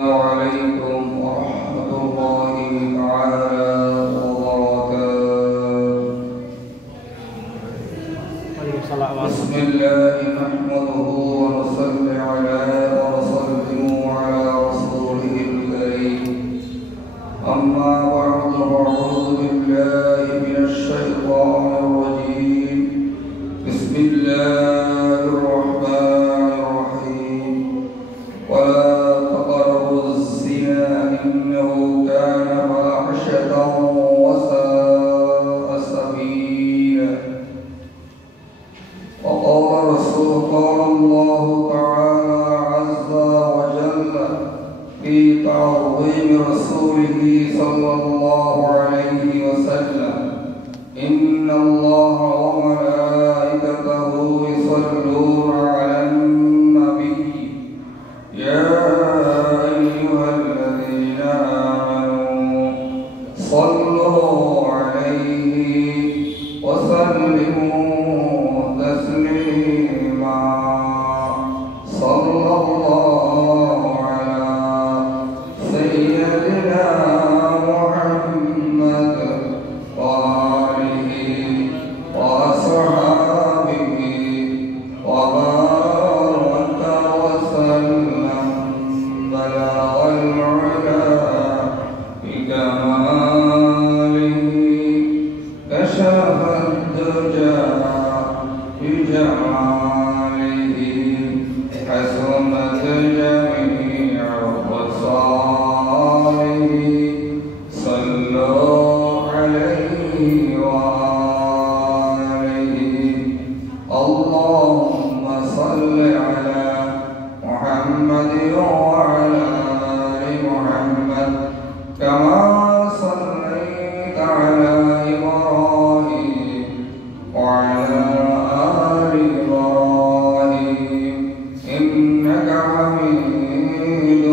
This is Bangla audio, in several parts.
عليكم ورحمة الله تعالى وبركاته. بسم الله نحمده ونصلي ونسلم على رسوله الكريم. أما بعد فأعوذ بالله من الشيطان الرجيم. بسم الله الرحمن الرحيم. ولا تقربوا الزنا إنه كان فاحشة وساء سبيلا. قال الله تعالى عز وجل في تعظيم رسوله صلى الله عليه وسلم: إن الله وملائكته يصلون على النبي يا أيها الذين آمنوا صلوا عليه وسلموا تسليما. صلى الله على سيدنا محمد وآله وأصحابه وبارك وسلم بلغ العلا بكماله كشف الدجى بجماله حسنت جميع خصاله. صلوا عليه وآله. اللهم صل على محمد وعلى آل محمد كما صليت على إبراهيم وعلى آل إبراهيم إنك حميد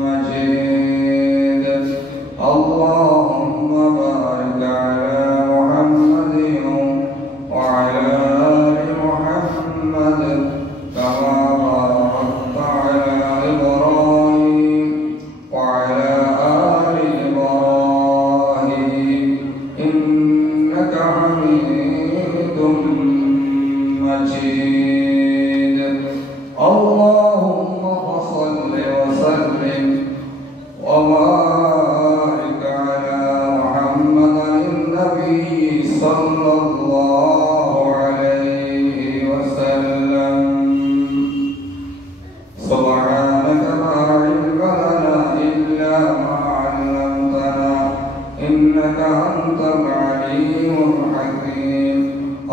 مجيد. اللهم بارك على محمد وعلى آل محمد كما باركت على إبراهيم وعلى آل إبراهيم إنك حميد مجيد. اللهم صل وسلم وبارك على محمد النبي صلى الله عليه وسلم. سبحانك لا علم لنا إلا ما علمتنا إنك أنت العليم الحكيم.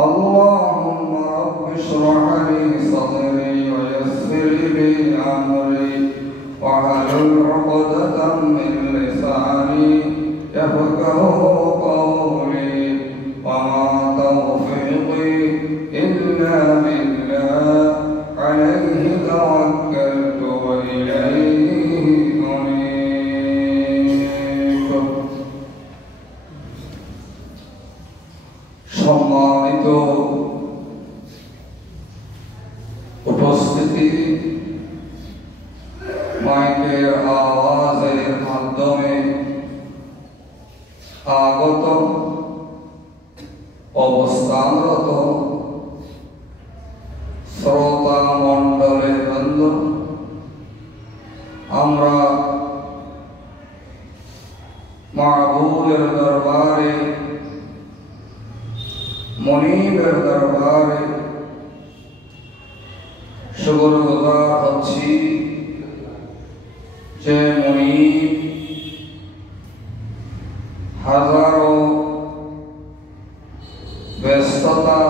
اللهم رب اشرح لي صدري ويسر لي أمري واحلل عقدة من لساني يفقهوا قولي. وما توفيقي إلا بالله عليه توكلت وإليه أنيب. সম্মানিত উপস্থিতি, মাইকের আওয়াজের মাধ্যমে আগত অবস্থানরত শ্রোতা মণ্ডলের বৃন্দ, আমরা মাহবুবের দরবারে, মনিবের দরবারে শুকরগুজার হচ্ছি যে মনিব হাজারো ব্যস্ততা,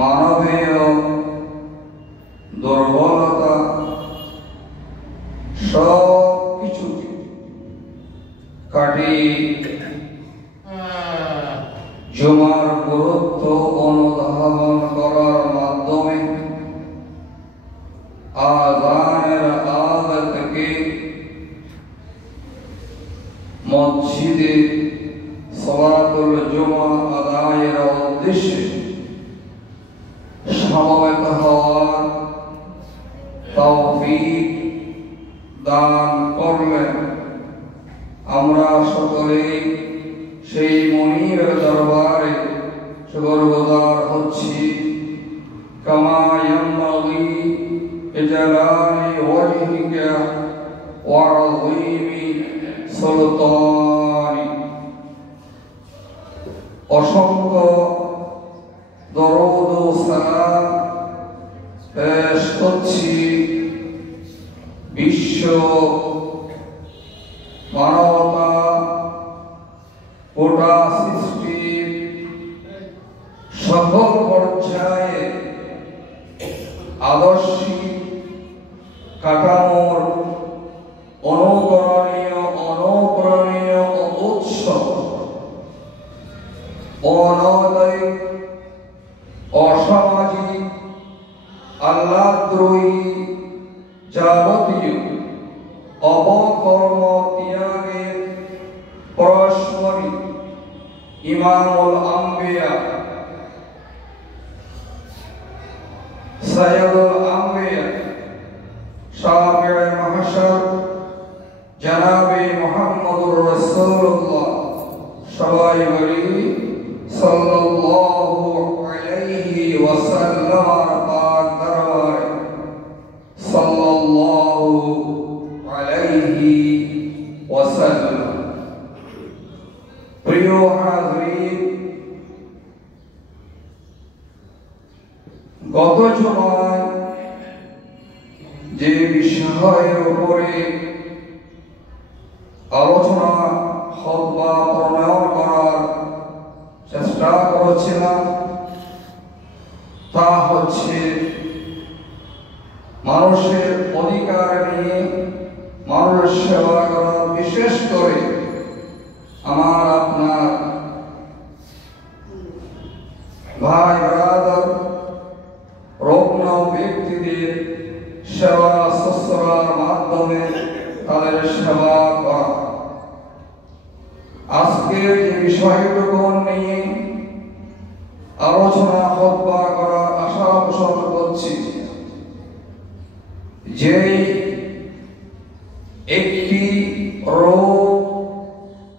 মানবীয় দুর্বলতা সব কিছু কাটিয়ে জুমার গুরুত্ব অনুধাবন করার মাধ্যমে আযানের আগে থেকে মসজিদে সালাতুল জুমা আদায়ের উদ্দেশ্যে সমবেত হওয়ার তৌফিক তৌফিক দান করলেন। আমরা সকলেই সেই মনিবের দরবারে শুকরগুজার হচ্ছি। কামা ইয়ানবাগি বিজালালি ওয়াজহিকা ওয়া আযীমি সুলতানি। অসংখ্য দরুদ ও সালাম পেশ করছি বিশ্ব মানবতা গোটা সৃষ্টির সকল পর্যায়ে আদর্শিক কাঠামোর অনুকরণীয় অনুপ্রাণীয় ও উৎস অনৈতিক অসামাজিক আল্লাহদ্রোহী যাবতীয় অবকর্ম ত্যাগের পরস্পরী ইমামুল আম্বিয়া সাইয়্যিদুল আম্বিয়া শাফিউল মাহশর জনাবে মুহাম্মদুর রাসূলুল্লাহ সবাই বলি সাল্লাল্লাহু আলাইহি ওয়াসাল্লাম পাক দরবারে সাল্লাল্লাহু আলাইহি ওয়াসাল্লাম। প্রিয় হাজরিন, গত জুমায় যে বিষয়ের উপরে আলোচনা খুতবা প্রণয়ন করার চেষ্টা করেছিলাম তা হচ্ছে মানুষের অধিকার নিয়ে মানুষ সেবা করা, বিশেষ করে আমার আপনার ভাই ব্রাদার রত্ন ব্যক্তিদের সেবা শুশ্রূষার মাধ্যমে তাদের সেবা করা। আজকে যে বিষয়টুকু নিয়ে আলোচনা খুতবা করার আশা পোষণ করছি, যে একটি রোগ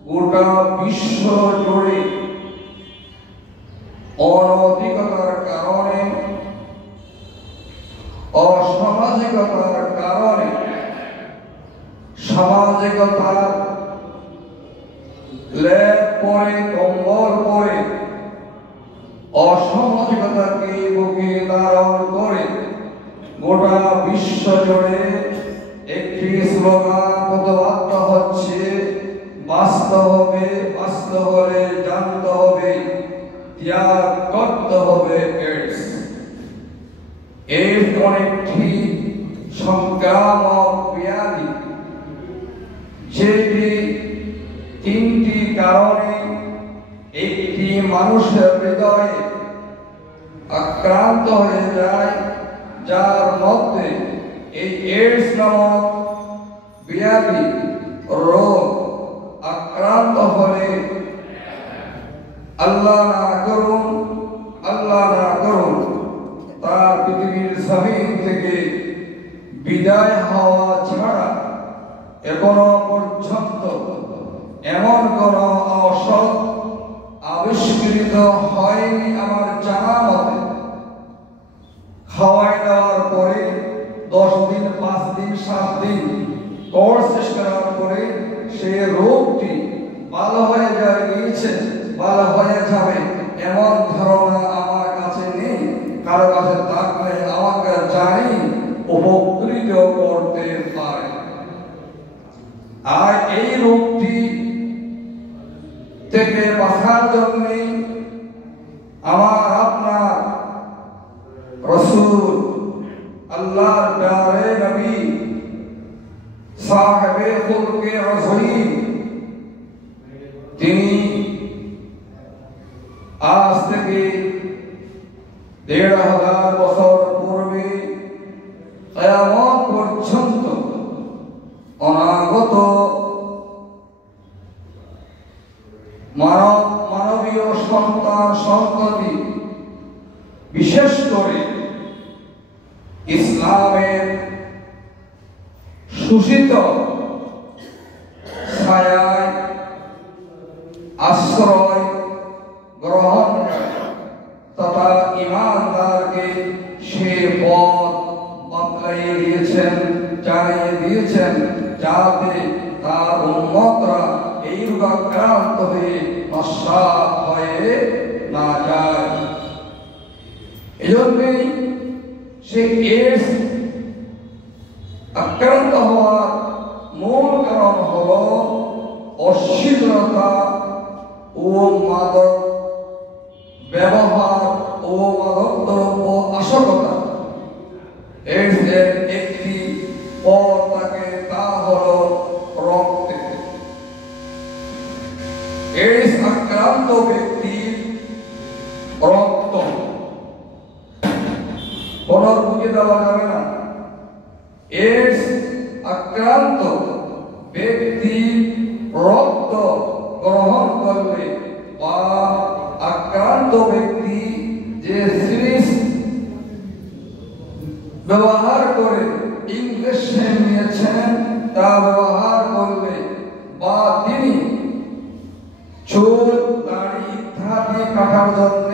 গোটা বিশ্ব জুড়ে অনৈতিকতার কারণে, অসামাজিকতার কারণে, সামাজিকতার লেপ পরে কম্বল পরে অসামাজিকতাকে বুকে ধারণ করে গোটা বিশ্ব জুড়ে একটি স্লোগান প্রতিবাদ্য হচ্ছে, বাঁচতে হবে, বাঁচতে হলে জানতে হবে, ত্যাগ করতে হবে এইডস। এইডস অনেকটি সংক্রামক ব্যাধি, যেটি তিনটি কারণে একটি মানুষের হৃদয়ে আক্রান্ত হয়ে যায়, যার মধ্যে এই এইডস নামক ব্যাধি রোগ আক্রান্ত হলে আল্লাহ না করুন তার পৃথিবীর জমিন থেকে বিদায় হওয়া ছাড়া এখনো পর্যন্ত এমন কোন ঔষধ আবিষ্কৃত হয়নি আমার জানা মতে। খাওয়াই দেওয়ার পরে 10 দিন, 5 দিন, 7 দিন কোর্স শেষ করার পরে সে রোগটি ভালো হয়ে গিয়েছে, ভালো হয়ে যাবে এমন ধারণা আমার কাছে নেই। কারো কাছে থাকলে আমাকে জানি উপকৃত করতে পারে। আর এই রোগটি থেকে বাঁচার জন্য আমার আপনার রাসূল আল্লাহর প্যারে নবী সাহেবে খুলকে আযীম, তিনি আজ থেকে ১৫০০ বছর পূর্বে কিয়ামত পর্যন্ত অনাগত মানবীয় সন্তান সন্ততি, বিশেষ করে ইসলামের শোষিত ছায়ায় আশ্রয় গ্রহণ তথা ইমানদারকে সে পথ বাতলাইয়ে দিয়েছেন, জানিয়ে দিয়েছেন, যাতে তার উম্মতরা এই রোগাক্রান্ত হয়ে নস্বাত হয়ে না যায়। এজন্যই সে এইডস আক্রান্ত হওয়ার মূল কারণ হল অশ্লীলতা ও মাদক ব্যবহার ও মাদক দ্রব্য আসক্ততা। এইডস এর একটি পথ থাকে, তা হল রক্তে। এইডস আক্রান্ত ব্যক্তির রক্ত বুঝে দেওয়া যাবে না। এইডস আক্রান্ত ব্যক্তি রক্ত গ্রহণ করলে বা আক্রান্ত ব্যক্তি যে সিরিঞ্জ ব্যবহার করে ইনজেকশন নিয়েছেন তা ব্যবহার করলে বা তিনি চুল দাড়ি ইত্যাদি কাটার জন্য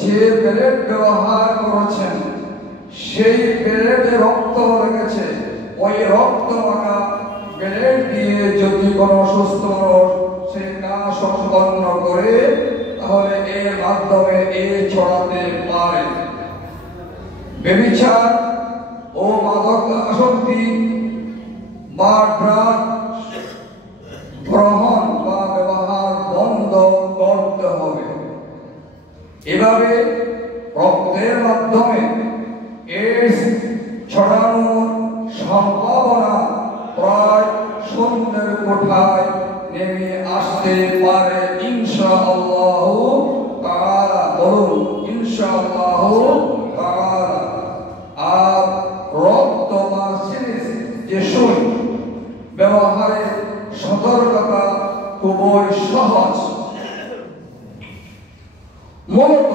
যে ব্লেড ব্যবহার করেছেন সেই ব্লেডে রক্ত লেগেছে, ওই রক্ত মাখা ব্লেড দিয়ে যদি কোনো সুস্থ মানুষ সেই কাজ সম্পন্ন করে তাহলে এর মাধ্যমে এই ছড়াতে পারে। ব্যভিচার ও মাদক আসক্তি বা ড্রাগ গ্রহণ বা ব্যবহার বন্ধ করতে হবে। এভাবে রক্তের মাধ্যমে এইডস ছড়ানোর সম্ভাবনা প্রায় শূন্যের কোঠায় নেমে আসতে পারে ইনশাআল্লাহ তাআলা। বলুন ইনশাআল্লাহ তাআলা। আর রক্ত বা সিরিঞ্জ যে সুই ব্যবহারের সতর্কতা খুবই সহজ। মূলত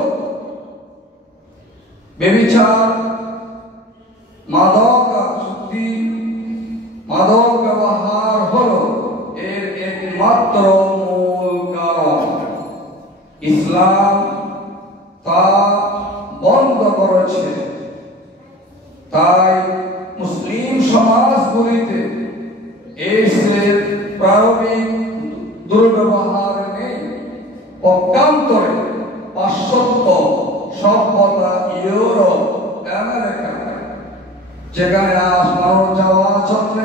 ব্যভিচার, মাদক আসক্তি, মাদক ব্যবহার হল এর একমাত্র মূল কারণ। ইসলাম তা বন্ধ করেছে। তাই মুসলিম সমাজগুলিতে এইডসের প্রারম্ভিক দুর্ব্যবহার নেই। পক্ষান্তরে পাশ্চাত্য সভ্যতা, ইউরোপ, আমেরিকা, যেখানে আজ মানুষ যাওয়ার জন্য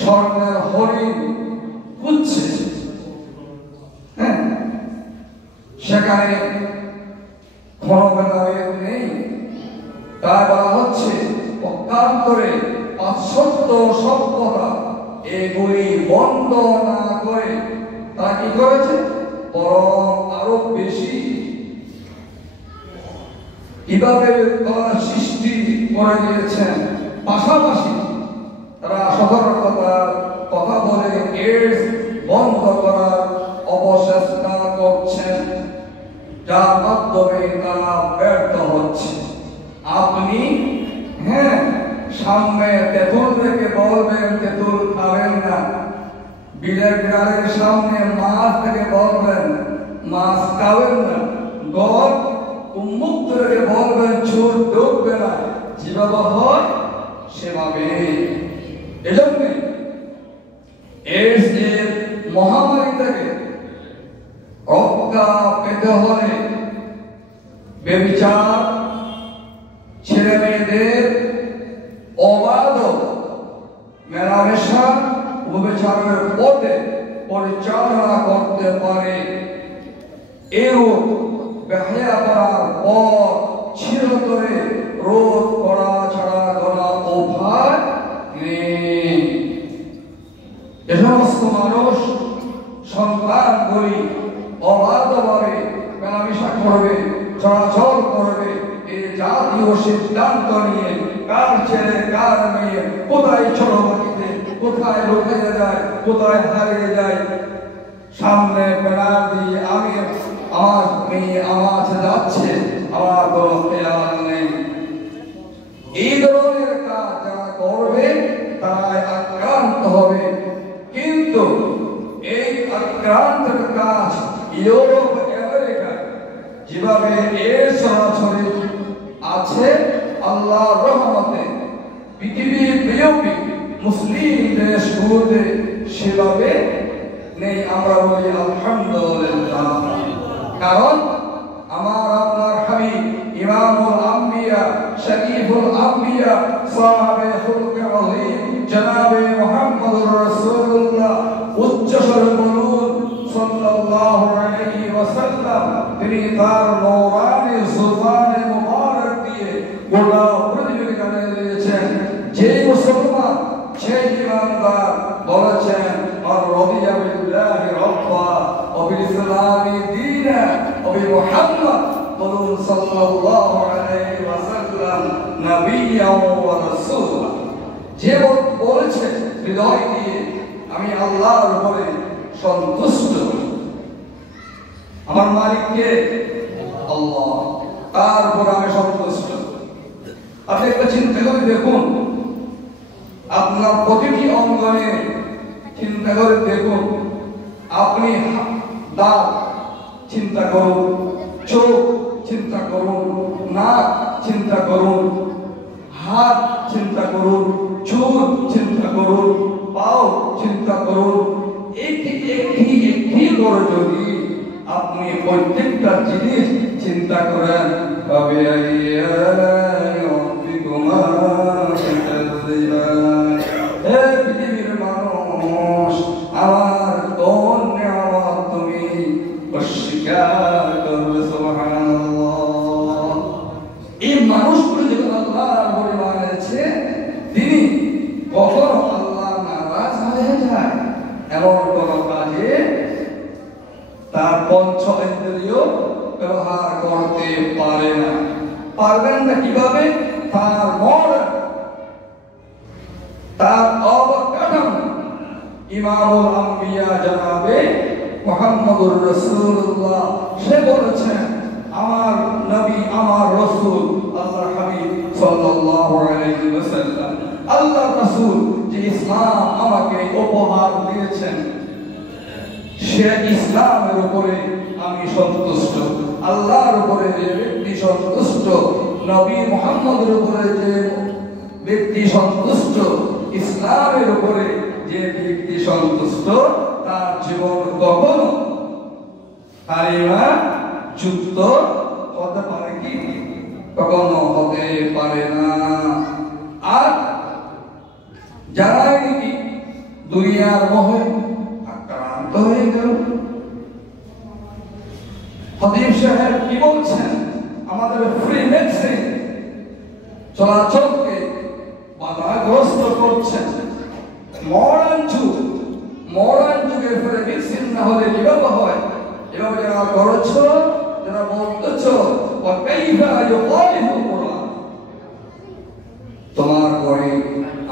স্বর্ণের হরিণ খুঁজছে, সেখানে কোনো ভেদাভেদ নেই। তাই বলা হচ্ছে পক্ষান্তরে পাশ্চাত্য সভ্যতা এগুলি বন্ধ না করে তা কি করেছে, বরং আরো বেশি কিভাবে সৃষ্টি করে দিয়েছেন। পাশাপাশি তারা সতর্কতার কথা বলে এইডস বন্ধ করার অবচেষ্টা করছেন, যার মাধ্যমে তারা ব্যর্থ হচ্ছে। আপনি সামনে তেঁতুল রেখে বলবেন তেঁতুল খাবেন না, বিড়ালের সামনে মাছ থেকে বলবেন মাছ খাবেন না, গদ উন্মুক্ত রেখে বলবেন চোর ঢুকবে না, যেভাবে হয় সেভাবে। এজন্য এইডস এর মহামারী থেকে রক্ষা পেতে হলে ব্যভিচার, ছেলে মেয়েদের অবাধ মেলামেশা ব্যভিচারের পথে পরিচালনা করতে পারে এরূপ বেহায়া করার পর চিরতরে রোধ করা ছাড়া কোনো উপায় নেই। এ সমস্ত মানুষ সন্তানগুলি অবাধভাবে মেলামেশা করবে, চলাচল করবে, এই জাতীয় সিদ্ধান্ত নিয়ে কার ছেলে কার মেয়ে কোথায় ছোটবাটিতে কোথায় লুকিয়ে যায়, কোথায় হারিয়ে যায়, সামনে বেড়া দিয়ে আমি আমার মেয়ে আমার যাচ্ছে, আমার কোনো খেয়াল নেই। এই ধরনের কাজ যারা করবে তারা হবে। কিন্তু এই আক্রান্তের কাজ ইউরোপ আমেরিকা যেভাবে এর ছড়াছড়ি আছে আল্লাহর রহমতে পৃথিবীর ব্যাপী মুসলিম দেশগুলোতে সেভাবে নেই। আমরা বলি আলহামদুলিল্লাহ। কারণ আমার আপনার হাবিব ইমামুল আম্বিয়া শরীফুল আম্বিয়া সাহাবে খুলকে আযীম জনাবে মুহাম্মদুর রাসূলুল্লাহ উচ্চস্বরে বলুন সাল্লাল্লাহু আলাইহি ওয়াসাল্লাম, তিনি তার নূরানি জুবানে মুবারক দিয়ে গোটা পৃথিবীকে জানিয়ে দিয়েছেন যে মুসলমান সেই ইমানদার বলেছেন আর রাদিয়া বিল্লাহি রাব্বা ওয়া বিল ইসলামি দীনা ওয়া বি মুহাম্মদ বলুন সাল্লাল্লাহু আলাইহি ওয়াসাল্লাম নবিয়্যাও ওয়া রাসূলা। যে বলেছে হৃদয় দিয়ে আমি আল্লাহর উপরে সন্তুষ্ট, আমার মালিককে আল্লাহ, তার উপর আমি সন্তুষ্ট। আপনি একটা চিন্তা করে দেখুন, আপনার প্রতিটি অঙ্গনে চিন্তা করে দেখুন। আপনি দাঁত চিন্তা করুন, চোখ চিন্তা করুন, নাক চিন্তা করুন, হাত চিন্তা করুন, চুল চিন্তা করুন, পাও চিন্তা করুন। একটি করে যদি আপনি প্রত্যেকটা জিনিস চিন্তা করেন তবে পৃথিবীর মানুষ আমার কোন নিয়ামত তুমি অস্বীকার করবে? সুবহানাল্লাহ। এই মানুষগুলো যখন আল্লাহর বলে মানেছে, তিনি কখনো আল্লাহ নারাজ হয়ে যায় এমন কোন কাজে তার পঞ্চ ইন্দ্রিয় ব্যবহার করতে পারে না। পারবেন না কিভাবে? তার মডেল, তার অবকাঠামো ইমামুল আম্বিয়া জনাবে মুহাম্মদুর রাসূলুল্লাহ, সে বলেছেন আমার নবী আমার রাসূল আল্লাহর হাবিব সাল্লাল্লাহু আলাইহি ওয়াসাল্লাম, আল্লাহর রাসূল যে ইসলাম আমাকে উপহার দিয়েছেন সে ইসলামের উপরে আমি সন্তুষ্ট। আল্লাহর উপরে যে ব্যক্তি সন্তুষ্ট, নবী মুহাম্মদের উপরে যে ব্যক্তি সন্তুষ্ট, ইসলামের উপরে যে ব্যক্তি সন্তুষ্ট, তার জীবন কখনো কালিমা যুক্ত হতে পারে কি? কখনো হতে পারে না। আর যারাই নাকি দুনিয়ার মোহে আক্রান্ত হয়ে গেল, খতিব সাহেব কি বলছেন? আমাদের ফ্রি মেডিসিন চলাচলকে বাধাগ্রস্ত করছেন। মডার্ন যুগের ফ্রি মেডিসিন না হলে কিভাবে হয়? এভাবে যারা করছ, যারা বলতেছ তোমার ঘরে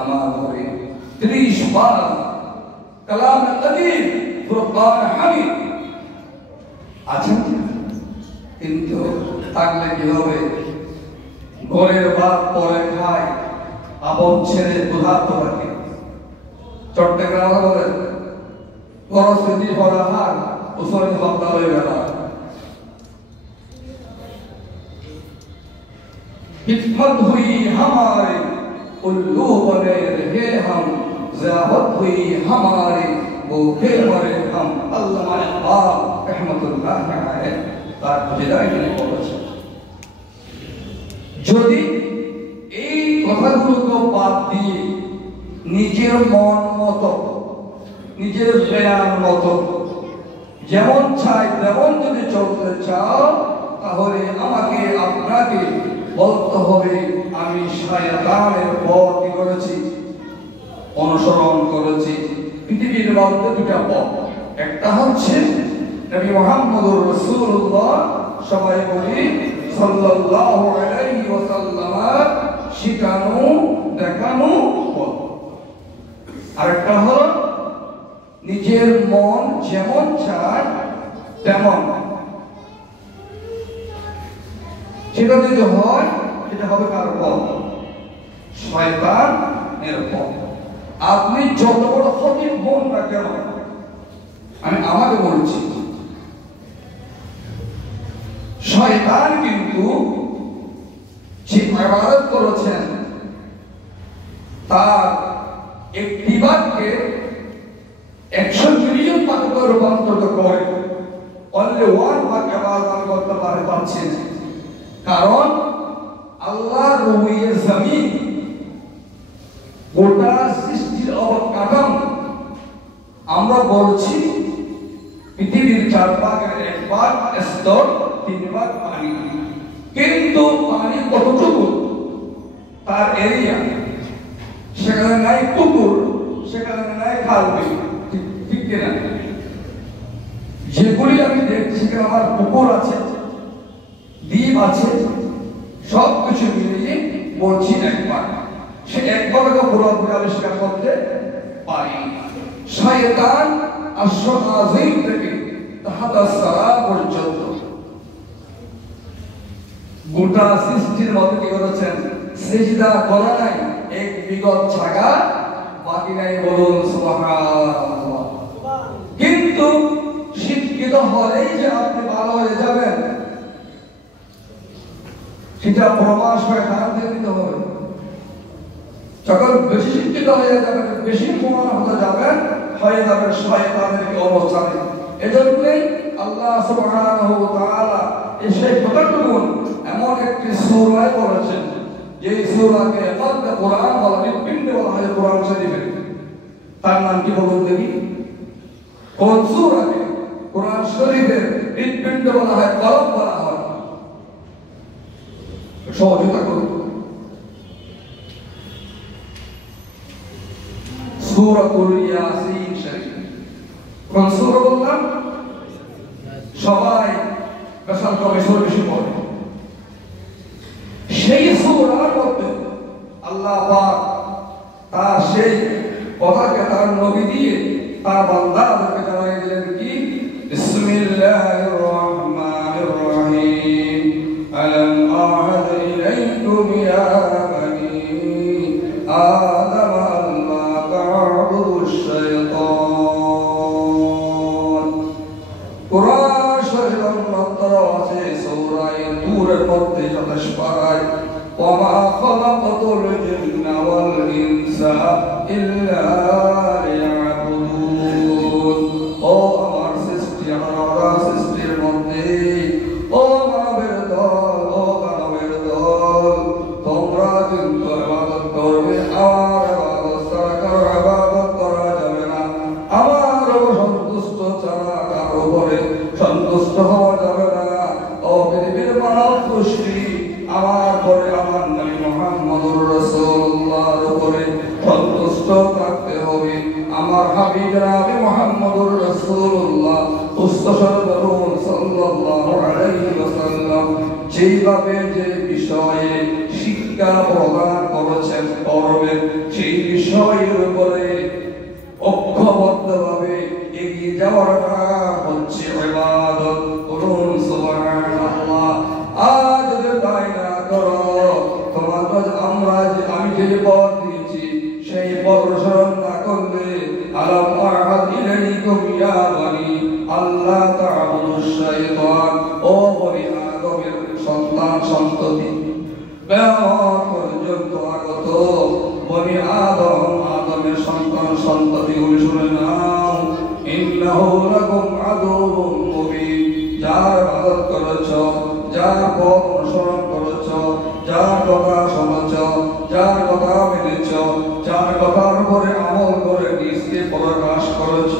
আমার ঘরে 30 বার কালাম কাদিম ফুরকান হামিদ আছে, কিন্তু থাকলে কি হবে? ঘরের ভাত পরে খায়, আপন ছেড়ে বুঝাতে পারে। চট্টগ্রাম বলে গরস্মৃতি ভরা হার उसने वक्त लगा हिकमत हुई हमारे उल्लू बने रहे हम, ज़ियाफत हुई हमारे भूखे मरे हम। अल्लामा इकबाल रहमतुल्लाह अलैहि তার বিদায় তিনি বলেছেন, যদি এই কথাগুলোকে বাদ দিয়ে নিজের মন মতো, নিজের জ্ঞান মতো যেমন চাই তেমন যদি চলতে চাও, তাহলে আমাকে আপনাকে বলতে হবে আমি শয়তানের পথ কি করেছি? অনুসরণ করেছি। পৃথিবীর মধ্যে দুটা পথ, একটা হচ্ছে নবী মুহাম্মদুর রাসূলুল্লাহ সবাই বলি সাল্লাল্লাহু আলাইহি ওয়াসাল্লাম শিখানো দেখানো পথ, আরেকটা হলো নিজের মন যেমন চায় তেমন। সেটা যদি হয়, সেটা হবে কার পথ? শয়তানের পথ। আপনি যত বড় খতিব হন না কেন, আমি আমাকে বলছি, শয়তান কিন্তু যে ইবাদত করেছেন তার একটি বাক্যে 100 মিলিয়ন বাক্যে রূপান্তরিত করে। অনলি ওয়ান বাক্য ইবাদত করতে পারছেন, কারণ আল্লাহর রুহিয়ে জমিন গোটা সৃষ্টির অবকাঠামো আমরা বলছি পৃথিবীর 4 ভাগের 1 ভাগ স্তর, 3 ভাগ পানি। কিন্তু পানি কতটুকু তার এরিয়া, সেখানে নাই পুকুর, সেখানে নাই খাল, ঠিক কিনা? যেগুলি আমি দেখছি সেখানে আমার পুকুর আছে, দ্বীপ আছে, সব কিছু মিলিয়ে বলছি 1 ভাগ। সে 1 ভাগকে পুরোপুরি আবিষ্কার করতে পারি। শয়তান আশরাফ আযীম থেকে তাহাদা সারা পর্যন্ত গোটা সৃষ্টির মধ্যে কি করেছেন? সিজদা করা নাই 1 বিগত ছাগা বাকি নাই, বলুন সুবহানাল্লাহ। কিন্তু শিক্ষিত হলেই যে আপনি ভালো হয়ে যাবেন সেটা প্রমাণ শয়তান দিয়ে দিতে হবে। যখন বেশি শিক্ষিত হয়ে যাবেন, বেশি প্রমাণ হতে যাবেন, হয়ে যাবে শয়তানের কি অবস্থানে। এজন্যই আল্লাহ সুবহানাহু ওয়া তাআলা এই সেই কথাটুকু এমন একটি সূরায় বলেছেন, যে সূরাকে মাদ্দা কোরআন বলা হয়, পিণ্ডে বলা হয় কোরআন শরীফে। তার নাম কি বলুন দেখি? কোন সূরাকে কোরআন শরীফের হৃৎপিণ্ড বলা হয়, কলম বলা হয়? সহযোগিতা করুন। সূরাতুল ইয়াসিন শরীফ। কোন সূরা বললাম? সবাই বেশাল কবে সূরা বেশি পড়ে। সেই সূরার মধ্যে আল্লাহ পাক তার সেই কথাকে তার নবী দিয়ে তার বান্দাদেরকে জানাই দিলেন কি? বিসমিল্লাহির রহমানির রহিম। আলাম আ'হাদ ইলাইকুম ইয়া বানি আদম আল্লা তা'বুদুশ শাইতান। কুরআন শরীফের মধ্যে আছে সূরা তুরের মধ্যে 27 পারায়, ওয়া মা খালাকাতুল জিন্না ওয়াল ইনসা ইল্লা লিয়াবুদুন। ও আমার সৃষ্টি, আমার সৃষ্টির মধ্যে, ও মানবের দল, ও মানবের দল, তোমরা কিন্তু ইবাদত করবে, আমার ইবাদত ছাড়া কারো ইবাদত করা যাবে না। আমার সন্তুষ্ট ছাড়া কারো উপরে সন্তুষ্ট হওয়া যাবে না। ও পৃথিবীর মানব গোষ্ঠী, আমার পরে আমার নবী মুহাম্মদুর রাসূলুল্লাহর উপরে সন্তুষ্ট থাকতে হবে। আমার হাবিব নবী মুহাম্মদুর রাসূলুল্লাহ মুস্তাশারুন সাল্লাল্লাহু আলাইহি ওয়াসাল্লাম যেভাবে যে বিষয়ে শিক্ষা প্রদান করেছেন করবেন, সেই বিষয়ের উপরে ঐক্যবদ্ধভাবে এগিয়ে যাওয়াটা হচ্ছে ইবাদত। করুন সুবহানাল্লাহ। আজ যদি তাই না করো, তোমার আমি যে পথ দিয়েছি সেই পথ অনুসরণ না করলে, আলাম আ'হাদ ইলাইকুম ইয়া বানি আল্লা তা'বুদুশ শাইতান, ও বনি আদমের সন্তান সন্ততি, কিয়ামত পর্যন্ত আগত বনি আদমের সন্তান সন্ততিগুলি শুনে নাও, ইন্নাহু লাকুম আদুউম মুবিন। যার ইবাদত করেছ, যার পথ অনুসরণ করেছ, যার কথা শুনেছ, যার কথা মেনেছ, যার কথার উপরে আমল করে নিজকে প্রকাশ করেছ,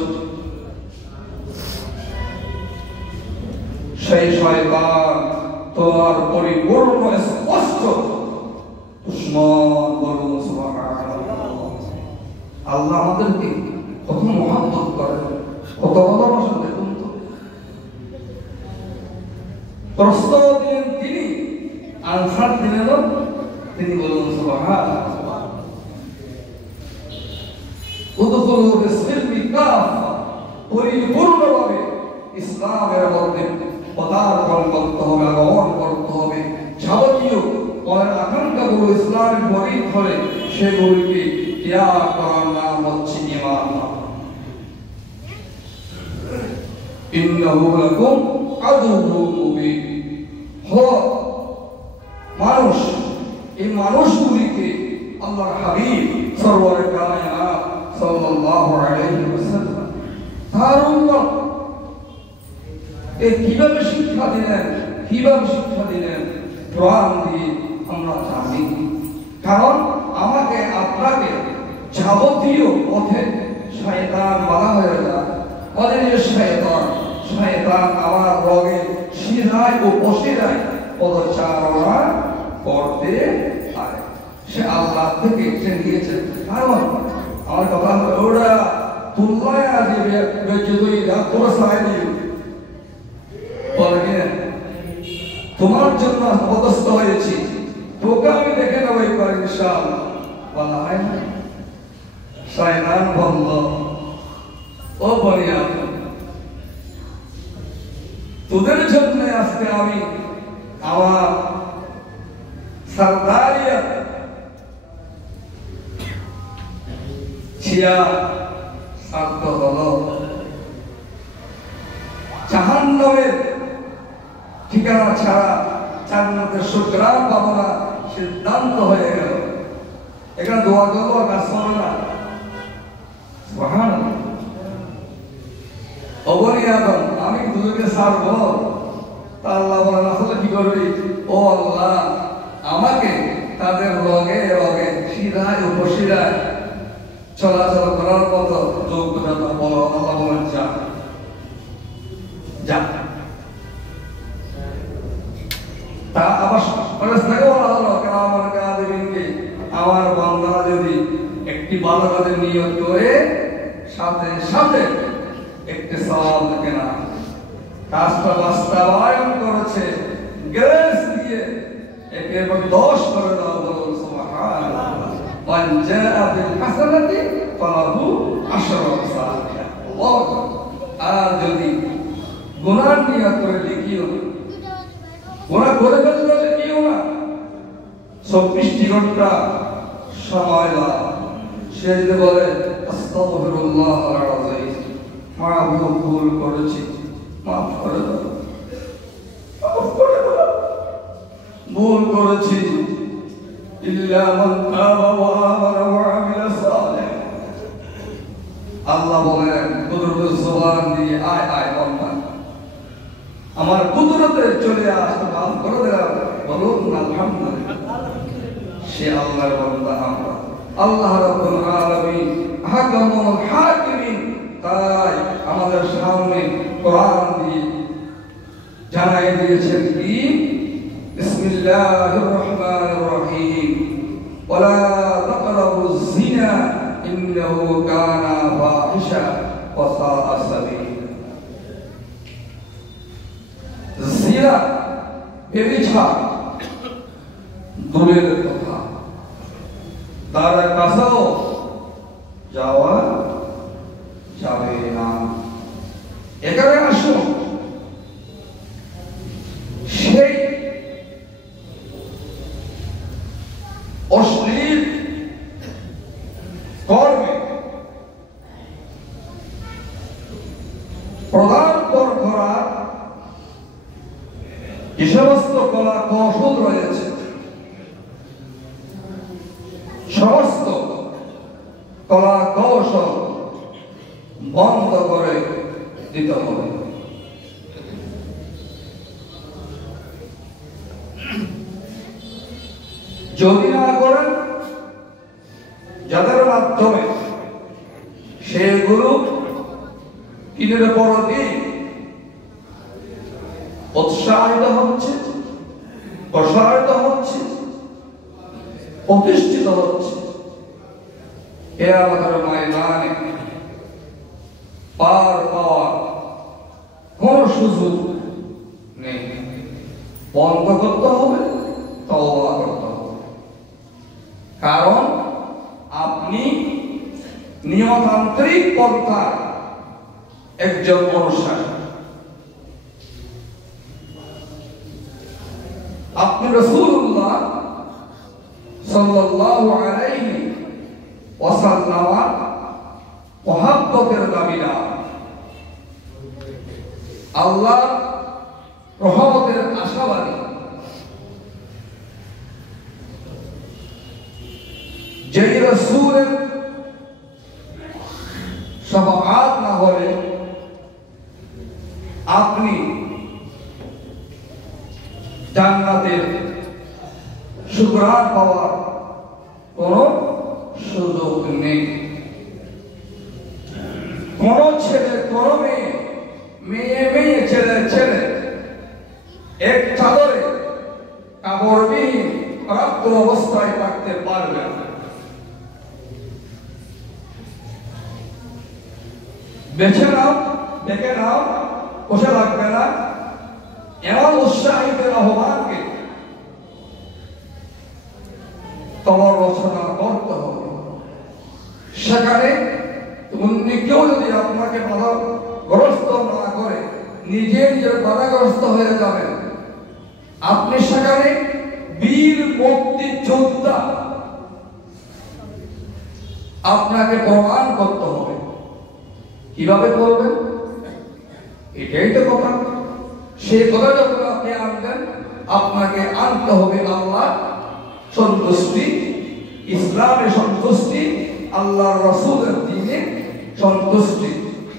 সেই শয়তান তোমার পরিপূর্ণ স্পষ্ট দুশমন। বলুন সুবহানাল্লাহ। আল্লাহ আমাদেরকে কত মহব্বত করেন, কত ভালোবাসেন। দেখুন তো, প্রশ্ন দিলেন তিনি, আনসার দিলেন তিনি। বলুন সুবহানাল্লাহ। উদখুলু ফিস-সিলমি কাফা, পরিপূর্ণভাবে ইসলামের মধ্যে পদার্পণ করতে হবে, আগমন করতে হবে। যাবতীয় পরের আকাঙ্ক্ষাগুলো ইসলামের মরিদ হলে সেগুলিকে কি ইখতিয়ার করার নাম হচ্ছে ঈমান। ইন্নাহু লাকুম আদুউম মুবিন। মানুষ, এই মানুষগুলিকে আল্লাহর হাবিব সরওয়ারে কায়নাত সাল্লাল্লাহু আলাইহি ওয়াসাল্লাম তার উম্মত কিভাবে শিক্ষা দিলেন, কোরআন দিয়ে আমরা জানি। কারণ আমাকে আপনাকে যাবতীয় পথে শয়তান বাধা হয়ে যায়। শয়তান আমার রগে শিরায় ও পশিরায় পদচারণা করতে পারে। সে আল্লাহ থেকে দিয়েছে। কারণ আমার কথা ওরা তুল্লায় আসবে যদি তোমার জন্য পদস্থ হয়েছি, তোকে আমি দেখে নেব একবার ইনশাআল্লাহ বলা হয় না। শয়তান বলল, ও বনিয়া, তোদের জন্য আজকে আমি আমার সরদারিয়া ছিয়া সাধ্য হলো জাহান্নামের ঠিকানা ছাড়া জান্নাতের সুগ্রাম পাবো না, সিদ্ধান্ত হয়ে গেল। এখানে দোয়া করবো আর কাজ করবো না। সুবহানাল্লাহ। অবনী আদম, আমি দুজনকে ছাড়বো। তা আল্লাহ বলেন, আসলে কি করবি? ও আল্লাহ, আমাকে তাদের রগে রগে শিরায় উপশিরায় চলাচল করার মতো যোগ্যতা বলো। আল্লাহ বলেন, যা যা। তা আবার ফেরেশতাকে বলা হলো, কিরামান কাতিবিনকে, আমার বান্দারা যদি একটি ভালো কাজের নিয়ত করে সাথে সাথে একটি সওয়াব দেখে না, কাজটা বাস্তবায়ন করেছে, গ্রেস দিয়ে একের পর 10 করে দাও। বলুন সুবহানাল্লাহ। মান জাআ বিল হাসানাতি ফালাহু আশরু আমসালিহা। আর যদি গুনাহ নিয়ত করে লিখিও, গুনাহ করে ফেললে লিখিও না, 24 ঘন্টা সময় দাও। সে যদি বলে আস্তাগফিরুল্লাহ আল-আযীম, মাহবুব ভুল করেছি, মাফ করে দাও, ভুল করেছি, ইল্লা মান তাবা ওয়া আমানা ওয়া আমিলা সালিহ। আল্লাহ বলেন কুদরতের জবান দিয়ে, আয় আয় বান্দা, আমার কুদরতে চলে আসতে মাফ করে দিলাম, বলুন আলহামদুলিল্লাহ। সে আল্লাহর বান্দা আমরা। আল্লাহ রাব্বুল আলামিন হাকামুল হাকিমিন। তাই আমাদের সামনে কোরআন দিয়ে জানাই দিয়েছেন কি, বিসমিল্লাহির রহমানির রহিম, ওয়ালা তাকরাবুজ জিনা ইন্নাহু কানা ফাহিশা ওয়া সাআ সাবিলা। জিনা ব্যভিচার দূরের কথা, তার কাছেও যাওয়া যাবে না। এখানে আসুন, সেই অশ্লীল কর্মে প্রদান করার যে সমস্ত কলা কৌশল রয়েছে, সমস্ত কলা কৌশল বন্ধ করে দিতে হবে। যদি না করেন, যাদের মাধ্যমে সেগুলো দিনের পর দিন উৎসাহিত হচ্ছে, প্রসারিত হচ্ছে, প্রতিষ্ঠিত হচ্ছে, এ আমাদের ময়দানে পার পাওয়ার কোন সুযোগ নেই। বন্ধ করতে হবে, তওবা করতে হবে। কারণ আপনি নিয়মতান্ত্রিক পন্থার একজন অনুসারী, আপনি রাসূলুল্লাহ সাল্লাল্লাহু আলাইহি ওয়াসাল্লামা মহাব্বতের দাবিদার, আল্লাহ রহমতের আশাবাদী, যেই রাসূলের শাফাআত না হলে আপনি জান্নাতের সুগ্রাণ পাওয়ার কোনো সুযোগ নেই। কোন ছেলে, কোন মেয়ে, মেয়ে মেয়ে, ছেলে ছেলে এক চাদরে কাপড়বিহীন প্রাপ্ত অবস্থায় থাকতে পারবে না। বেছে নাও, দেখে নাও, বসে লাগবে না। এমন উৎসাহিতের আহ্বানকে তোমার রচনা করতে হবে। সেখানে অন্য কেউ যদি আপনাকে বাধাগ্রস্ত না করে, নিজে নিজের বাধাগ্রস্ত হয়ে যাবেন। আপনি সেখানে বীর মুক্তিযোদ্ধা, আপনাকে প্রমাণ করতে হবে। কিভাবে করবেন? এটাই তো কথা। সেই কথা যখন আপনি আনবেন, আপনাকে আনতে হবে আল্লাহ সন্তুষ্টি, ইসলামের সন্তুষ্টি, আল্লাহ রাসূলের দ্বীনে সন্তুষ্টি।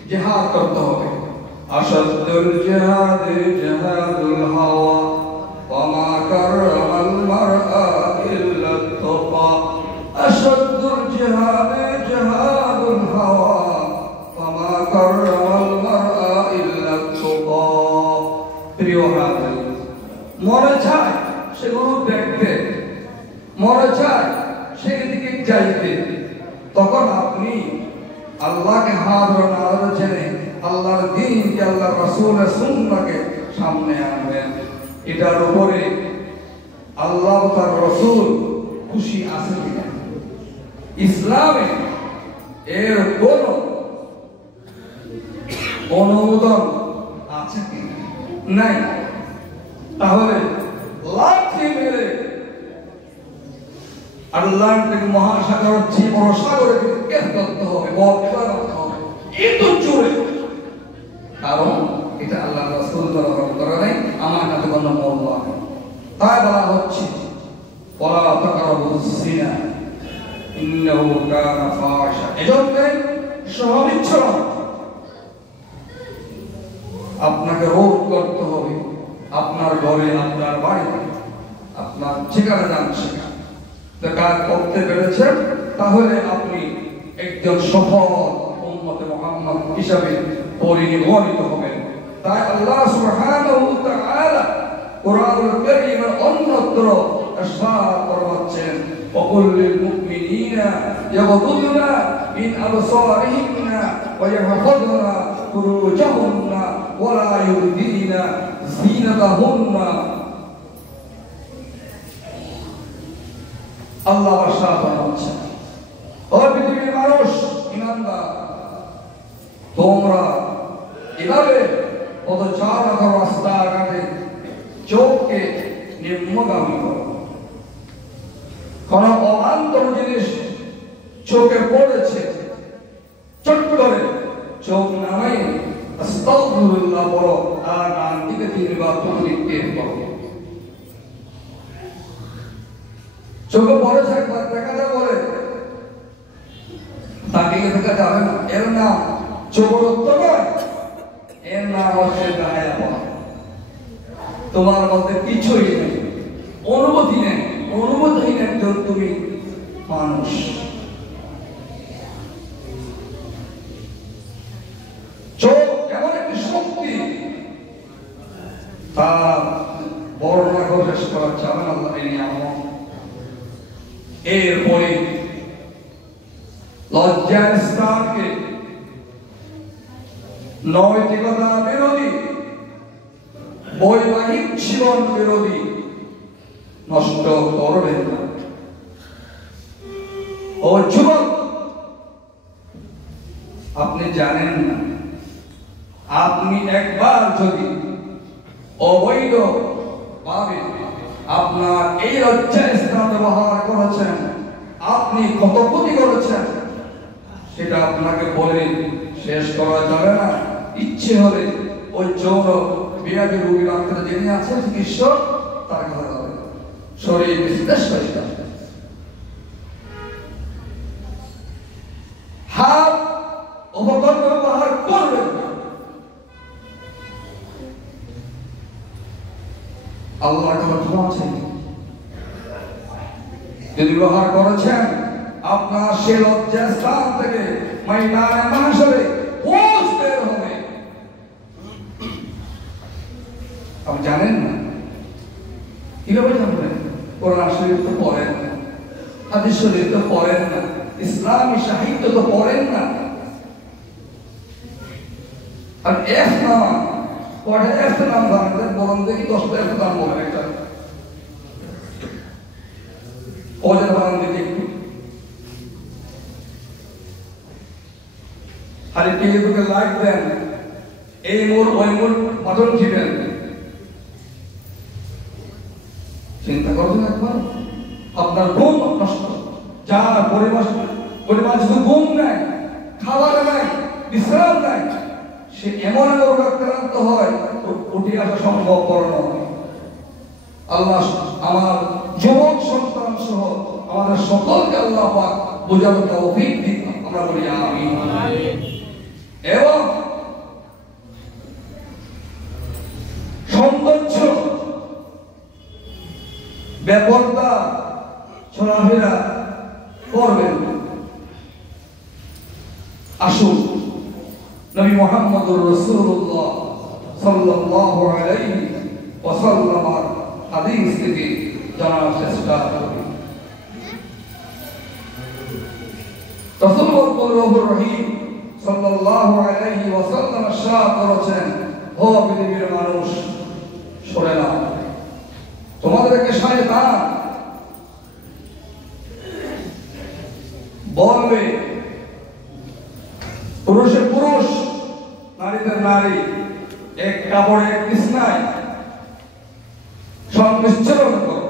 জিহাদ করতে হবে। আশাদুল জিহাদ জিহাদুল হাওয়া ওয়া মা কাররামাল মারআ ইল্লা তাকা। আশাদুল জিহাদ জিহাদুল হাওয়া ওয়া মা কাররামাল মারআ ইল্লা তাকা। প্রিয় হাজির, মনে চায় সেগুলো দেখতে, মনে চায় সেদিকে যাইতে, তখন আপনি আল্লাহকে হাজির নাজর জেনে আল্লাহর দ্বীনকে, আল্লাহর রাসূলের সুন্নাহকে সামনে আনবেন। এটার উপরে আল্লাহ তার রাসূল খুশি আছে কিনা, ইসলামে এর কোন অনুমোদন আছে কিনা, নাই। তাহলে লাঠি মেরে আটলান্টিক মহাসাগর, জীবন সাগরে কেস করতে হবে, বদলা করতে হবে, এত জোরে। কারণ এটা আল্লাহ রাসূল করা নেই, আমার কাছে কোনো মূল্য নেই। তাই বলা হচ্ছে ওয়ালা তাকরাবুজ জিনা ইন্নাহু কানা ফাহিশা। এজন্য সহবিচ্ছরণ আপনাকে রোধ করতে হবে। আপনার ঘরে, আপনার বাড়িতে, আপনার যেখানে যান সেখানে কাজ করতে পেরেছেন, তাহলে আপনি একজন সফল উম্মতে মুহাম্মদ হিসাবে পরিগণিত হবেন। তাই আল্লাহ সুবহানাহু ওয়া তাআলা কুরআনুল কারীমের অন্যত্র ইরশাদ ফরমাচ্ছেন, ওয়াকুল লিল মুমিনিনা ইয়াগুদুনা মিন আবসারিহিন্না ওয়া ইয়াহফাযনা ফুরুজাহুন্না ওয়া লা ইউবদিনা যিনাতাহুন্না। আল্লাহ ইরশাদ ফরমাচ্ছেন, ও পৃথিবীর মানুষ, ইমানদার, তোমরা এভাবে পদচারণা করো, রাস্তাঘাটে চোখকে নিম্নগামী করো। কোন অবান্তর জিনিস চোখে পড়েছে, চট করে চোখ নামাই আস্তাগফিরুল্লাহ বলো, আর ডান দিকে তিনবার তাকবীর করো। চোখে পড়েছে, একবার দেখা যায় বলে তাকিয়ে থাকা যাবে না। এর নাম চোরত্ব নয়, এর নাম হচ্ছে গায়াপনা। তোমার মধ্যে কিছুই নেই, অনুভূতি নেই, অনুভূতিহীন একজন তুমি মানুষ। চোখ এমন একটি শক্তি, তার বর্ণনা করে শেষ করা যাবে না। আল্লাহ এই নিয়ামত। এরপরে লজ্জার স্থানকে নৈতিকতা বিরোধী, বৈবাহিক জীবন বিরোধী নষ্ট করবেন না। ও যুবক, আপনি জানেন না, আপনি একবার যদি অবৈধ ভাবে আপনার এই লজ্জার স্থান ব্যবহার করেছেন, আপনি কত ক্ষতি করেছেন। সেটা আপনাকে বলে শেষ করা যাবে না। ইচ্ছে হলে ওই যৌন বিয়াদি রোগী ডাক্তার যিনি আছেন চিকিৎসক তার কথা যাবে, শরীর বিশ্লেষ করে হাত উপকরণ ব্যবহার করবেন না। আল্লাহর কাছে ক্ষমা চাই, যদি ব্যবহার করেছেন আপনার সে লজ্জার স্থান থেকে ময়দানে মাহশরে পৌঁছ বের হবে। আপনি জানেন না, কিভাবে জানবেন? কোরআন শরীফ তো পড়েন না, হাদিস শরীফ তো পড়েন না, ইসলামী সাহিত্য তো পড়েন না। আর এফ নাম পড়ে, এফ নাম জানতেন বরং দেখি 10টা এফ নাম বলেন একটা ওদের বানান দেখি একটু। খালি ফেসবুকে লাইক দেন, এই মোর ওই মোর বাটন টিপেন। চিন্তা করবেন একবার, আপনার ঘুম নষ্ট। যার পরিবার শুধু ঘুম নাই, খাবার নাই, বিশ্রাম নাই, সে এমন রোগ আক্রান্ত হয় উঠে আসা সম্ভবপর নয়। আল্লাহ আমার যুবক সন্তান সহ আমাদের সকলকে আল্লাহ পাক বোঝার তৌফিক দিন, আমরা বলি আমিন। এবং সৌন্দর্য ব্যাপারটা চলাফেরা করবেন। আসুন নবী মুহাম্মদুর রাসূলুল্লাহ সাল্লাল্লাহু আলাইহি ওয়াসাল্লামের হাদিস থেকে জানার চেষ্টা করি। রাসূলুল্লাহ রহিম সাল্লাল্লাহু আলাইহি ওয়াসাল্লাম ইরশাদ করেছেন, ও পৃথিবীর মানুষ শুনে নাও, তোমাদেরকে শয়তান বলবে, পুরুষের পুরুষ, নারীদের নারী, এক কাপড়ে এক বিছনায় সংমিশ্রণ করো।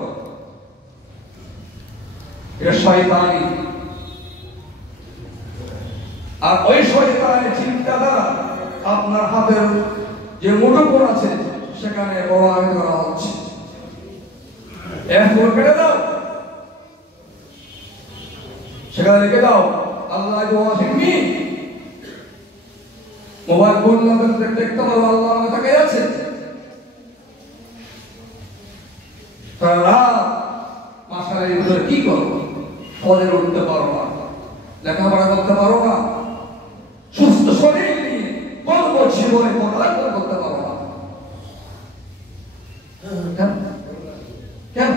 এটা শয়তানি। আর ওই শয়তানি চিন্তাধারা আপনার হাতের যে মুঠোফোন আছে সেখানে প্রভাবিত করা হচ্ছে। ফোন কেটে দাও, সেখানে রেখে দাও আল্লাহ ওয়াসিমি। মোবাইল ফোন দেখতে পারো আল্লাহ আমাকে তাকিয়ে আছে। রাত মাসারের ভিতরে কি করো? ফজরে উঠতে পারো না, লেখাপড়া করতে পারো না, সুস্থ শরীর নিয়ে কর্ম জীবনে পড়ালেখা করতে পারো না। কেন?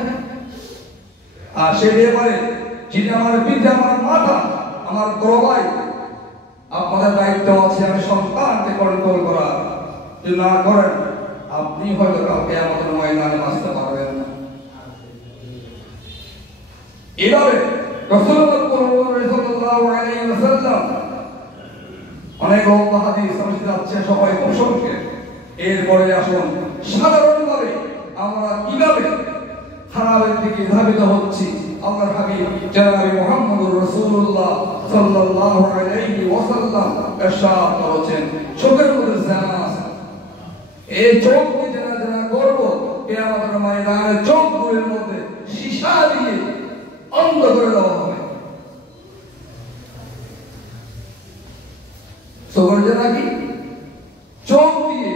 আর সে ব্যাপারে যিনি আমার পিতা, আমার মাতা, আমার বড় ভাই, আপনাদের দায়িত্ব আছে আমি সন্তানকে কন্ট্রোল করা। যদি না করেন আপনি হয়তো কাউকে আমাদের ময়দানে বাঁচতে পারবেন না। এভাবে রাসূলুল্লাহ সাল্লাল্লাহু আলাইহি ওয়াসাল্লাম অনেক লম্বা হাদিস আমি যাচ্ছে সবাই প্রসঙ্গে। এরপরে আসুন সাধারণভাবে আমরা কিভাবে খারাপের দিকে ধাবিত হচ্ছি। আল্লাহর হাবিব জনাবে মুহাম্মদুর রাসূলুল্লাহ সাল্লাল্লাহু আলাইহি ওয়াসাল্লাম ইরশাদ করেছেন, চোখের মধ্যে জানা আছে, এই চোখ দিয়ে জানা করব কিয়ামতের ময়দানে চোখগুলোর মধ্যে সীসা দিয়ে অন্ধ করে দেওয়া হবে। চোখের জানা কি? চোখ দিয়ে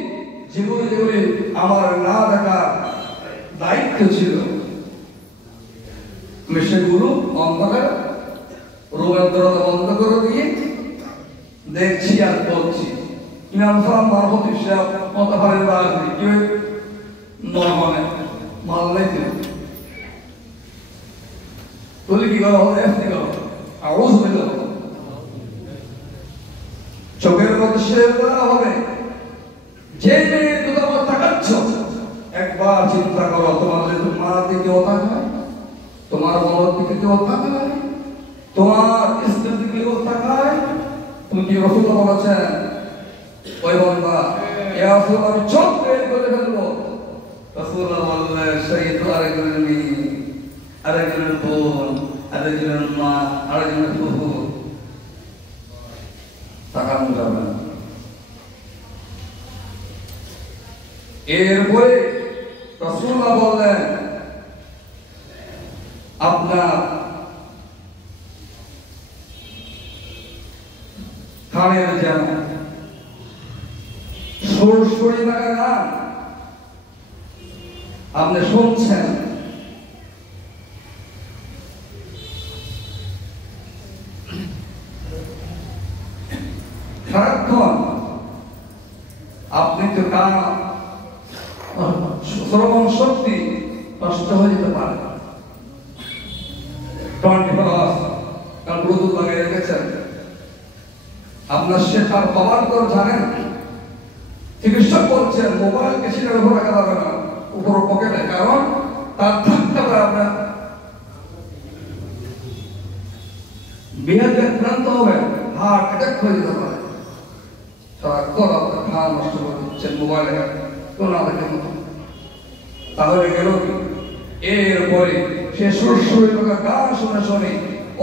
যেগুলো যেগুলি আমার না দেখার দায়িত্ব ছিল সেগুলো অন্ধকার রোগের দরজা বন্ধ করে দিয়ে দেখছি আর বলছি। ইমাম সাহেব মারফতি সাহেব মতাফারের বাড়ি কেউ নরমানে মারলেই তুলি কি করা হবে? এফ কি করা আওয়াজ দিল, চোখের মধ্যে শের করা হবে। যে মেয়ের কথা আমার তাকাচ্ছ একবার চিন্তা করো, তোমাদের মার দিকে তাকায়, তোমার বড় দিকে কেউ তাকায়, তোমার স্ত্রীর দিকে কেউ তাকায়। তুমি কি রাসূলুল্লাহ বলেছেন, ওই বান্দা ইয়া রাসূলুল্লাহ আমি চোখ বের করে ফেলবো। রাসূলুল্লাহ বললেন, সেই তো আরেকজনের মেয়ে, আরেকজনের বোন, আরেকজনের মা, আরেকজনের ফুফু। তাকানো যাবে না। এরপরে রাসূলুল্লাহ বললেন, আপনার কানের যেন সুরসুরি থাকা গান আপনি শুনছেন, সারাক্ষণ আপনি তো কান শ্রবণ শক্তি নষ্ট হয়ে যেতে পারে। 24 আওয়ার্স কারণ ব্লুটুথ লাগিয়ে রেখেছেন, আপনার শেখার পাওয়ার তো জানেন। চিকিৎসক বলছেন মোবাইলকে সেটার উপর রাখা যাবে না, উপর পকেটে, কারণ তার থাকতে পারে আপনার বিহারে আক্রান্ত হবে, হার্ট অ্যাটাক হয়ে যেতে পারে। সারাক্ষণ আপনার খাওয়া নষ্ট করে দিচ্ছেন মোবাইলে কোন আলোকের মতো, তাহলে গেল কি? এরপরে সে সুরসুরি গান শুনে শুনে,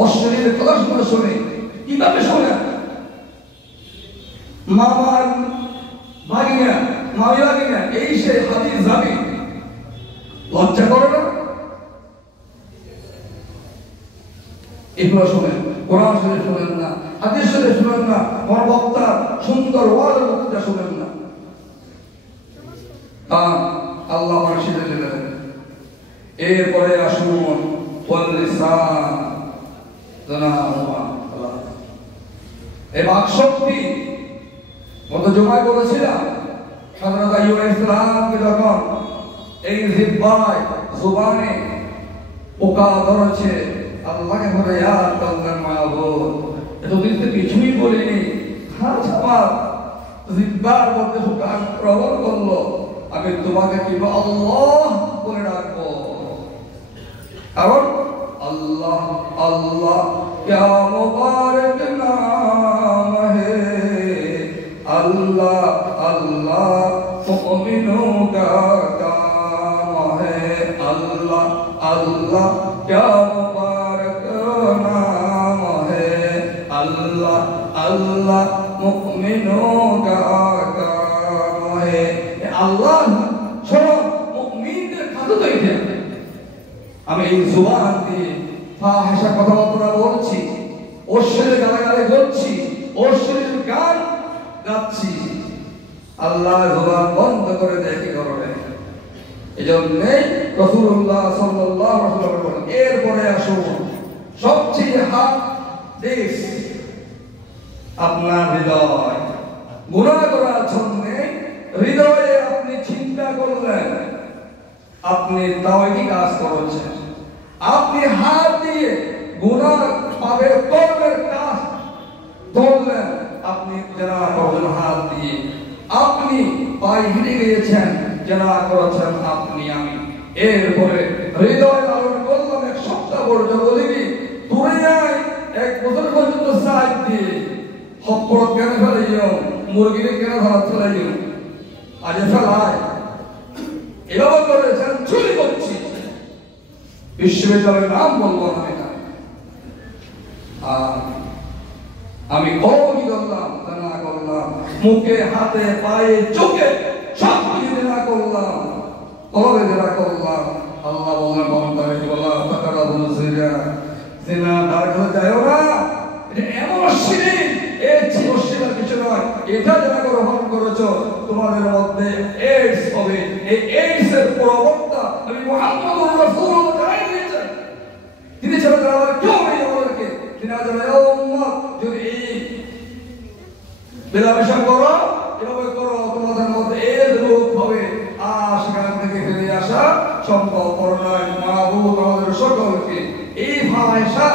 অশ্লীল কথা শুনে শুনে, কিভাবে শোনে? মামার ভাগিনা, মামি ভাগিনা, এই সে হাদিস যাবি, লজ্জা করে না? এগুলো শোনেন, কোরআন শরীফ শোনেন না, হাদিস শরীফ শোনেন না, আমার বক্তা সুন্দর ওয়াজ বক্তা শোনেন না। আল্লাহ মানসিক দিলেন। এরপরে আসুন লিসান, এই বাকশক্তি গত জুমায় বলেছিলাম, হযরত আইয়ুব আলাইহিস সালামকে যখন এই জিহ্বায় জুবানে পোকা ধরেছে, আল্লাহকে বলে ইয়া আল্লাহর মাহবুব, এতদিন তো কিছুই বলিনি, আজ আমার জিহ্বার মধ্যে পোকা প্রবল করলো, আমি তোমাকে কি আল্লাহ বলে ডাকবো? কারণ আল্লাহ আল্লাহ क्या मुबारक नाम है, अल्लाह अल्लाह मुमिनों का काम है, अल्लाह अल्लाह क्या मुबारक नाम है, अल्लाह अल्लाह मुमिनों का काम है। अल्लाह শোনো, মুমিনদের খাদ্য তৈরি। আমি এই জুবান দিয়ে ফাহিশা কথাবার্তা বলছি, অশ্লীল গালাগালি করছি, অশ্লীল গান গাচ্ছি, আল্লাহ জবান বন্ধ করে দেয় কি করবে? এজন্য রাসূলুল্লাহ সাল্লাল্লাহু আলাইহি ওয়াসাল্লাম বলেন, এরপরে আসুন সবচেয়ে হাদিস আপনার হৃদয়। গুনাহ করার জন্য হৃদয়ে আপনি চিন্তা করলেন আপনি তাওহীদি কাজ করেছেন, আপনি হাত দিয়ে গুনাহ পাপের কর্মের কাজ ধরলেন, আপনি জেনা করলেন হাত দিয়ে, আপনি পায়ে হেঁটে গিয়েছেন, জেনা করেছেন আপনি আমি। এরপরে হৃদয় লালন করলাম 1 সপ্তাহ পর্যন্ত, বলিবি দুনিয়ায় 1 বছর পর্যন্ত সাইড দিয়ে হপ্পড় কেন ফেলাইও, মুরগিরে কেন ধরা ফেলাইও, আজ ফেলায় এভাবে করেছেন, চুরি করছি, বিশ্ববিদ্যালয়ের নাম বলবো না এখানে। আমি কলমি করলাম, জানা করলাম, মুখে হাতে পায়ে চোখে সব কিছু জানা করলাম, কলমে জানা করলাম। আল্লাহ বললেন বন্দারে কি বলা, তাকারা বলছিলা জিনা তার কাছে যাও না, এটা এমন শিরিক, এর চিরশিলার কিছু নয়, এটা যারা গ্রহণ করেছো তোমাদের মধ্যে এইডস হবে। এই এইডস এর প্রবক্তা নবী মুহাম্মদুর রাসূলুল্লাহ জানাই দিয়েছেন, তিনি ছাড়া তারা কেউ নেই আমাদেরকে। তিনি জানাই ও উম্মত, যদি এই মেলামেশা করো, এভাবে করো, তোমাদের মধ্যে এই রোগ হবে, আর সেখান থেকে ফিরে আসা সম্ভব নয়। মাহবুব আমাদের সকলকে এই ফাহিশা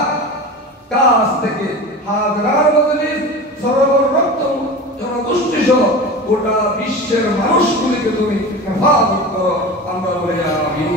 কাজ থেকে হাজরার মজলিস সর্বপ্রথম জনগোষ্ঠী সহ গোটা বিশ্বের মানুষগুলিকে তুমি হেফাজত করো। আমরা বলি আমিন।